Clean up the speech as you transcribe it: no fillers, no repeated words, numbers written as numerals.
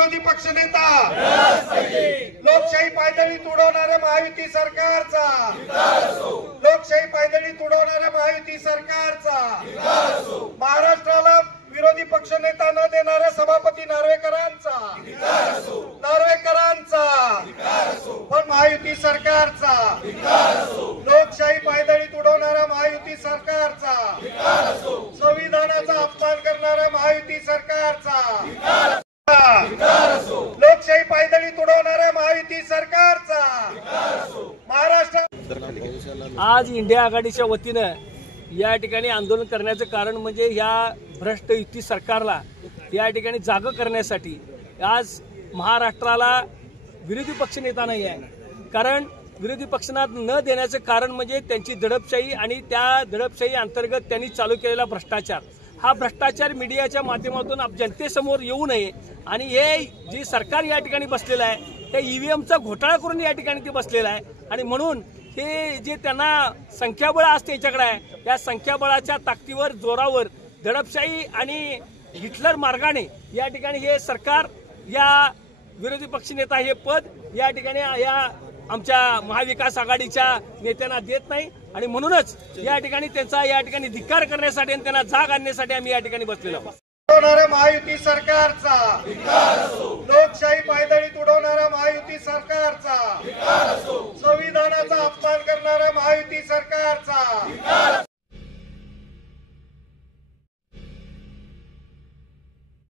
विरोधी पक्षनेता लोकशाही पायदळी तुडवणाऱ्या महायुती सरकारचा, लोकशाही पायदळी तुडवणाऱ्या महायुती सरकारचा, महाराष्ट्राला विरोधी पक्षनेता न देणाऱ्या सभापती नार्वेकरांचा, पण महायुती सरकारचा, लोकशाही पायदळी तुडवणाऱ्या महायुती सरकारचा, संविधानाचा अपमान करणाऱ्या महायुती सरकारचा, लोकशाही पायदळी तुडवणाऱ्या महायुती सरकारचा, महाराष्ट्र आज इंडिया आघाडीच्या वतीनं या ठिकाणी आंदोलन करण्याचं कारण म्हणजे या भ्रष्ट युती सरकारला या ठिकाणी जागं करण्यासाठी आज महाराष्ट्राला विरोधी पक्षनेता नाही आहे। कारण विरोधी पक्षात न देण्याचं कारण म्हणजे त्यांची दडपशाही आणि त्या दडपशाही अंतर्गत त्यांनी चालू केलेला भ्रष्टाचार, हा भ्रष्टाचार मीडियाच्या माध्यमातून जनतेसमोर येऊ नये आणि हे जे सरकार या ठिकाणी बसलेलं आहे त्या ईव्हीएमचा घोटाळा करून या ठिकाणी ते बसलेलं आहे आणि म्हणून हे जे त्यांना संख्याबळ आज त्याच्याकडे आहे त्या संख्याबळाच्या ताकदीवर जोरावर दडपशाही आणि हिटलर मार्गाने या ठिकाणी हे सरकार या विरोधी पक्षनेता हे पद या ठिकाणी या आमच्या महाविकास आघाडीच्या नेत्यांना देत नाही आणि म्हणूनच या ठिकाणी त्यांचा या ठिकाणी धिक्कार करण्यासाठी आणि त्यांना जाग आणण्यासाठी आम्ही या ठिकाणी बसलेलो आहोत। महायुती सरकारचा, लोकशाही पायदळी तुडवणाऱ्या महायुती सरकारचा, संविधानाचा अपमान करणाऱ्या महायुती सरकारचा